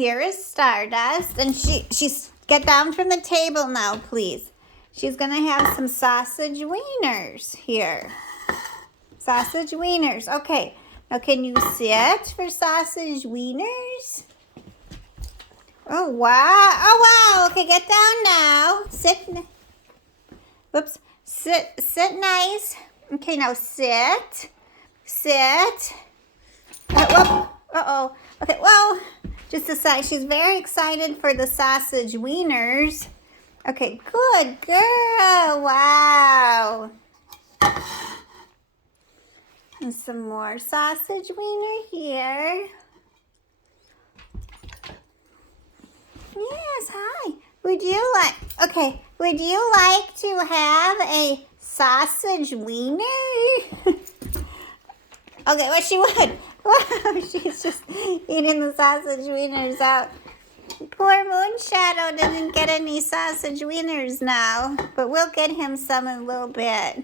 here is Stardust, and she's get down from the table now, please. She's gonna have some sausage wieners here. Sausage wieners. Okay. Now can you sit for sausage wieners? Oh wow! Oh wow! Okay, get down now. Sit. Whoops. Sit nice. Okay, now sit. Sit. Uh-oh. Okay, well, just a sec. She's very excited for the sausage wieners. Okay, good girl. Wow. And some more sausage wiener here. Yes, hi. Would you like to have a sausage wiener? Okay, well, she would. Wow, she's just eating the sausage wieners out. Poor Moonshadow didn't get any sausage wieners now, but we'll get him some in a little bit.